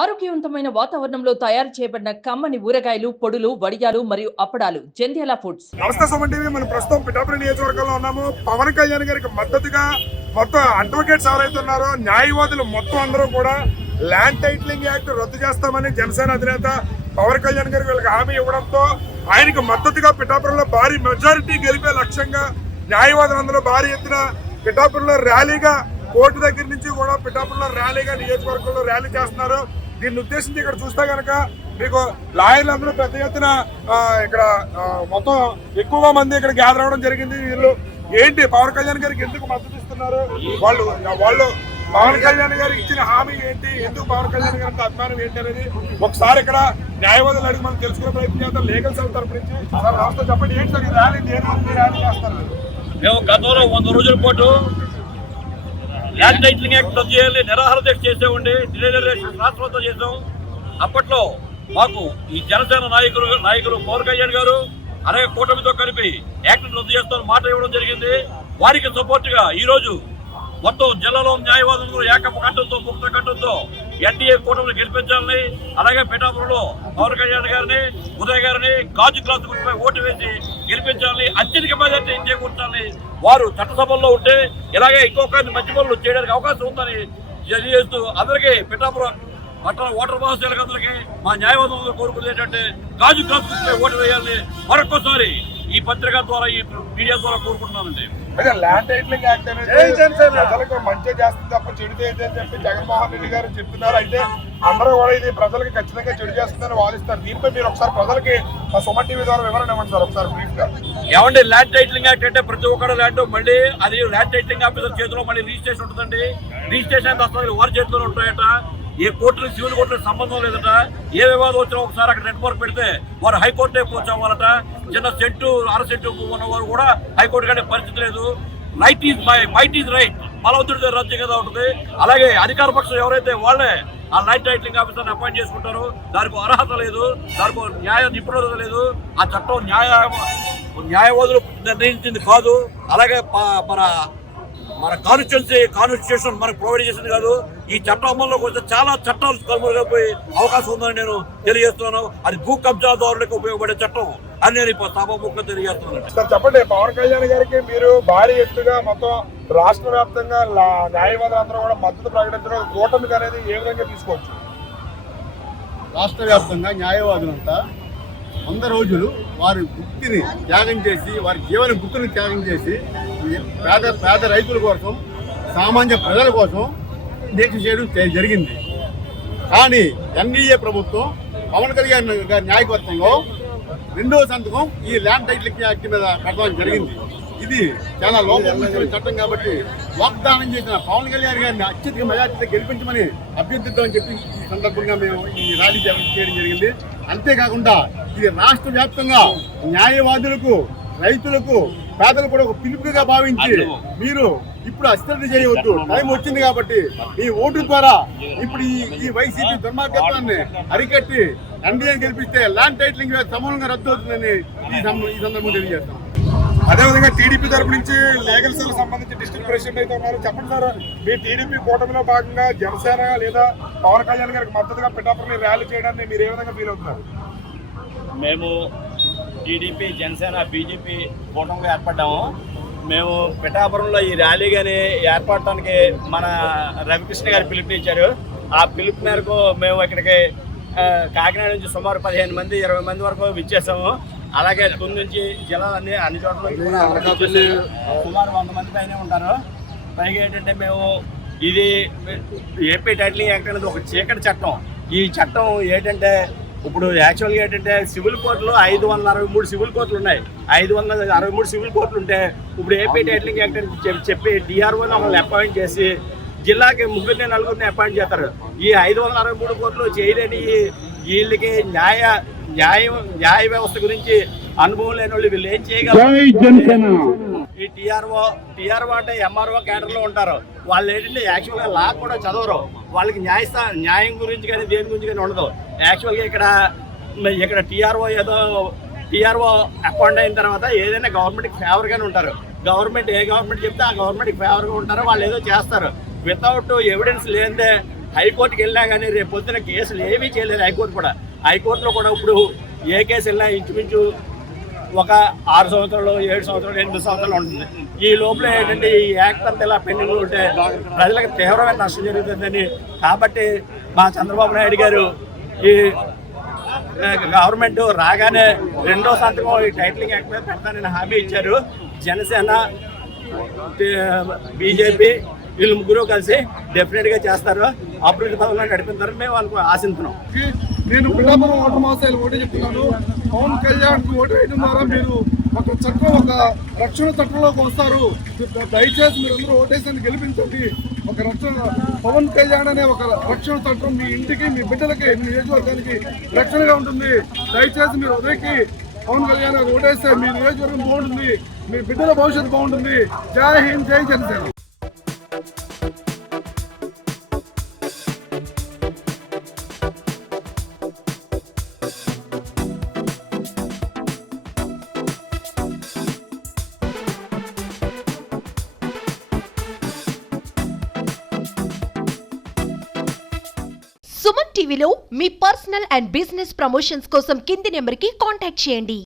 ఆరోగ్యవంతమైన వాతావరణంలో తయారు చేయబడిన కమ్మని ఊరగాయలు, పొడులు, వడియాలు మరియు అప్పడాలు. జంధ్యాల ఫుడ్స్. నమస్తే సుమన్ టీవీ. మనం ప్రస్తుతం పిఠాపురం నియోజకవర్గంలో ఉన్నాము. పవన్ కళ్యాణ్ గారికి మద్దతుగా మొత్తం అడ్వకేట్స్ ఎవరైతే ఉన్నారో న్యాయవాదులు మొత్తం అందరూ కూడా ల్యాండ్ టైటిలింగ్ యాక్ట్ రద్దు చేస్తామని జనసేన అధినేత పవన్ కళ్యాణ్ గారికి వీళ్ళకి హామీ ఇవ్వడంతో ఆయనకు మద్దతుగా పిఠాపురంలో భారీ మెజారిటీ గెలిపే లక్ష్యంగా న్యాయవాదులందరూ భారీ ఎత్తున పిఠాపురంలో ర్యాలీగా కోర్టు దగ్గర నుంచి కూడా పిఠాపురంలో ర్యాలీగా నియోజకవర్గంలో ర్యాలీ చేస్తున్నారు. దీన్ని ఉద్దేశించి ఇక్కడ చూస్తే కనుక మీకు లాయర్లు అందరూ పెద్ద ఎత్తున ఇక్కడ మొత్తం ఎక్కువ మంది ఇక్కడ గ్యాదర్ అవ్వడం జరిగింది. వీళ్ళు ఏంటి పవన్ కళ్యాణ్ గారికి ఎందుకు మద్దతు ఇస్తున్నారు, వాళ్ళు పవన్ కళ్యాణ్ గారికి ఇచ్చిన హామీ ఏంటి, ఎందుకు పవన్ కళ్యాణ్ గారికి అభిమానం ఏంటి అనేది ఒకసారి ఇక్కడ న్యాయవాదులు అడిగి మనం తెలుసుకునే ప్రయత్నం చేద్దాం. లీగల్ సెల్ తరపు నుంచి సార్ నమస్తే, చెప్పండి ఏంటి సార్ ఈ ర్యాలీ, దేని ర్యాలీ చేస్తారు? మేము గతంలో 100 రోజుల పాటు ల్యాండ్ టైటిలింగ్ యాక్ట్ రద్దు చేయాలి నిరాహార దీక్ష చేసామండి. రాష్ట్రంతో చేసాం. అప్పట్లో మాకు ఈ జనసేన నాయకులు పవన్ కళ్యాణ్ గారు అలాగే కూటమితో కలిపి యాక్ట్ రద్దు చేస్తామని మాట ఇవ్వడం జరిగింది. వారికి సపోర్ట్ గా ఈ రోజు మొత్తం జిల్లాలో న్యాయవాదులు ఏకపు కంఠంతో ముక్త కంఠంతో ఎన్డీఏ కూటమిని గెలిపించాలని, అలాగే పిఠాపురంలో పవన్ కళ్యాణ్ గారిని, ఉదయ్ గారిని గాజు గ్లాసు గుర్తుపై ఓటు వేసి గెలిపించాలని, అత్యధిక మెజార్టీ చేకూర్చాలని వారు చట్టసభల్లో ఉంటే ఇలాగే ఇంకొకరిని మంచి పనులు చేయడానికి అవకాశం ఉందని తెలియజేస్తూ అందరికీ పిఠాపురం పట్టణ ఓటర్ మహాశయులకు అందరికీ మా న్యాయవాదులు కోరుకునేది ఏంటంటే గాజు గ్లాసు గుర్తుపై ఓటు వేయాలని మరొకసారి ఈ పత్రిక ద్వారా ఈ మీడియా ద్వారా కోరుకుంటున్నామండి. అదే ల్యాండ్ టైటిలింగ్ యాక్ట్ అనేది ప్రజలకు మంచి చేస్తుంది తప్ప చెడు చేయదు అని చెప్పి జగన్మోహన్ రెడ్డి గారు చెప్తున్నారు. అయితే అందరూ కూడా ఇది ప్రజలకు ఖచ్చితంగా చెడు చేస్తుందని వాదిస్తారు. దీనిపై మీరు ఒకసారి ప్రజలకి మా సుమన్ టీవీ ద్వారా వివరణ ఇవ్వండి సార్ ఒకసారి బ్రీఫ్ గా. ఏమండి, ల్యాండ్ టైటిలింగ్ యాక్ట్ అంటే ప్రతి ఒక్కరు ల్యాండ్ మళ్ళీ అది ల్యాండ్ టైటిలింగ్ ఆఫీసర్ చేతిలో మళ్ళీ రిజిస్ట్రేషన్ ఉంటుందండి. రిజిస్ట్రేషన్ దస్తావేజులు వారి చేతిలో ఉంటాయట. ఏ కోర్టులు సివిల్ కోర్టులకు సంబంధం లేదట. ఏ వివాదం వచ్చినా ఒకసారి అక్కడ నెట్వర్క్ పెడితే వారు హైకోర్టునే కూర్చోవాలట. చిన్న సెంటు అర సెంటు ఉన్నవారు కూడా హైకోర్టు కంటే పరిస్థితి లేదు. Right is might is right, బలవంతుడితో రద్దు కదా ఉంటుంది. అలాగే అధికార పక్షం ఎవరైతే వాళ్ళే ఆ ల్యాండ్ టైటిలింగ్ ఆఫీసర్ని అపాయింట్ చేసుకుంటారు. దానికి అర్హత లేదు, దానికి న్యాయ నిపుణత లేదు. ఆ చట్టం న్యాయవాదులు నిర్ణయించింది కాదు. అలాగే మన కాన్స్టిట్యూషన్ మనకు ప్రొవైడ్ చేసింది కాదు. ఈ చట్టం అమల్లోకి వస్తే చాలా చట్టాలు కనుమరుగైపోయే అవకాశం ఉందని నేను తెలియజేస్తున్నాను. అది భూ కబ్జాదారులకు ఉపయోగపడే చట్టం అని నేను ఇప్పుడు సభాముఖంగా తెలియజేస్తున్నాను. సార్ చెప్పండి, పవన్ కళ్యాణ్ గారికి మీరు భారీ ఎత్తుగా మొత్తం రాష్ట్ర వ్యాప్తంగా న్యాయవాదులందరూ కూడా మద్దతు ప్రకటించడం కూటమికి అనేది ఏ విధంగా తీసుకోవచ్చు? రాష్ట్ర వ్యాప్తంగా న్యాయవాదులంతా 100 రోజులు వారి వృత్తిని త్యాగం చేసి, వారి జీవన వృత్తిని త్యాగం చేసి పేద రైతుల కోసం, సామాన్య ప్రజల కోసం దీక్ష చేయడం జరిగింది. కానీ ఎన్డీఏ ప్రభుత్వం పవన్ కళ్యాణ్ గారి నాయకత్వంలో 2వ సంతకం ఈ ల్యాండ్ టైటిలింగ్ యాక్ట్ మీద పెట్టడం జరిగింది. ఇది చాలా లోపల చట్టం కాబట్టి వాగ్దానం చేసిన పవన్ కళ్యాణ్ గారిని అత్యధిక మెజార్టీతో గెలిపించమని అభ్యర్థిద్దామని చెప్పి ఈ సందర్భంగా మేము ఈ ర్యాలీ చేయడం జరిగింది. అంతేకాకుండా ఇది రాష్ట్ర వ్యాప్తంగా న్యాయవాదులకు, రైతులకు, పేదలు కూడా ఒక పిలుపుగా భావించి మీరు ఇప్పుడు అశ్రద్ధ చేయవద్దు, టైం వచ్చింది కాబట్టి ఈ ఓటు ద్వారా ఇప్పుడు ఈ వైసీపీ దుర్మార్గత్వాన్ని అరికట్టి ఎన్డీఏ గెలిపిస్తే ల్యాండ్ టైటిలింగ్ సమూలంగా రద్దు అవుతుందని ఈ సందర్భంగా తెలియజేస్తాం. అదేవిధంగా టీడీపీ తరపు నుంచి లీగల్ సెల్ సంబంధించి డిస్ట్రిక్ట్ ప్రెసిడెంట్ అయితే ఉన్నారు. చెప్పండి సార్, మీ టీడీపీ కూటమిలో భాగంగా జనసేన లేదా పవన్ కళ్యాణ్ గారికి మద్దతుగా పిఠాపురంలో ర్యాలీ చేయడాన్ని మీరు ఏ విధంగా ఫీల్ అవుతున్నారు? మేము టీడీపీ, జనసేన, బీజేపీ కూటమిగా ఏర్పడ్డాము. మేము పిఠాపురంలో ఈ ర్యాలీ కానీ ఏర్పడటానికి మన రవికృష్ణ గారు పిలుపునిచ్చారు. ఆ పిలుపు మేరకు మేము ఇక్కడికి కాకినాడ నుంచి సుమారు 15 మంది 20 మంది వరకు విచ్చేసాము. అలాగే తుని నుంచి జిల్లాలన్నీ అన్ని చోట్ల సుమారు 100 మంది పైన ఉంటారు. పైగా ఏంటంటే మేము ఇది ఏపీ టైటిలింగ్ యాక్ట్ అనేది ఒక చీకటి చట్టం. ఈ చట్టం ఏంటంటే ఇప్పుడు యాక్చువల్గా ఏంటంటే సివిల్ కోర్టులో 563 సివిల్ కోర్టులు ఉన్నాయి. 563 సివిల్ కోర్టులు ఉంటే ఇప్పుడు ఏపీ టైటిలింగ్ యాక్ట్ అని చెప్పి డిఆర్ఓని ఒకళ్ళు అపాయింట్ చేసి జిల్లాకి 3 4 అపాయింట్ చేస్తారు. ఈ 563 కోర్టులు చేయలేని వీళ్ళకి న్యాయ వ్యవస్థ గురించి అనుభవం లేని వాళ్ళు వీళ్ళు ఏం చేయగలరు? ఈ టీఆర్ఓ అంటే ఎంఆర్ఓ క్యాడర్లో ఉంటారు. వాళ్ళు ఏంటంటే యాక్చువల్గా లా కూడా చదవరు. వాళ్ళకి న్యాయం గురించి కానీ దేని గురించి కానీ ఉండదు. యాక్చువల్గా ఇక్కడ టీఆర్ఓ అపాయింట్ అయిన తర్వాత ఏదైనా గవర్నమెంట్కి ఫేవర్గానే ఉంటారు. గవర్నమెంట్ చెప్తే ఆ గవర్నమెంట్కి ఫేవర్గా ఉంటారో వాళ్ళు ఏదో చేస్తారు. వితౌట్ ఎవిడెన్స్ లేదే హైకోర్టుకి వెళ్ళినా కానీ రేపు పొద్దున కేసులు ఏమీ చేయలేదు హైకోర్టులో కూడా ఇప్పుడు ఏ కేసు వెళ్ళినా ఇంచుమించు ఒక 6 సంవత్సరాలు 7 సంవత్సరాలు 8 సంవత్సరాలు ఉంటుంది. ఈ లోపల ఏంటంటే ఈ యాక్ట్ అంతా ఇలా పెండింగ్ ఉంటే ప్రజలకు తీవ్రమైన నష్టం జరుగుతుందని కాబట్టి మా చంద్రబాబు నాయుడు గారు ఈ గవర్నమెంట్ రాగానే 2వ సంతకం ఈ టైటిలింగ్ యాక్ట్ మీద పెడతానని హామీ ఇచ్చారు. జనసేన బీజేపీ వీళ్ళు ముగ్గురు కలిసి డెఫినెట్గా చేస్తారు, అభివృద్ధి పథకంలో నడిపిస్తారని మేము ఆశిస్తున్నాం. నేను పిఠాపురం ఓటర్ మహాశైలు ఓటు చెప్తున్నాను. పవన్ కళ్యాణ్ ఓటు వేయడం ద్వారా మీరు ఒక రక్షణ చట్టంలోకి వస్తారు. దయచేసి మీరందరూ ఓటేసి గెలిపించండి. ఒక రక్షణ పవన్ కళ్యాణ్ అనే ఒక రక్షణ చట్టం మీ ఇంటికి, మీ బిడ్డలకి, మీ నియోజకవర్గానికి రక్షణగా ఉంటుంది. దయచేసి మీరు ఉదయకి పవన్ కళ్యాణ్ ఓటేస్తే మీ నియోజకవర్గం బాగుంటుంది, మీ బిడ్డల భవిష్యత్తు బాగుంటుంది. జై హింద్, జై జనసేన. సుమన్ టీవీలో మీ పర్సనల్ అండ్ బిజినెస్ ప్రమోషన్స్ కోసం కింది నెంబర్కి కాంటాక్ట్ చేయండి.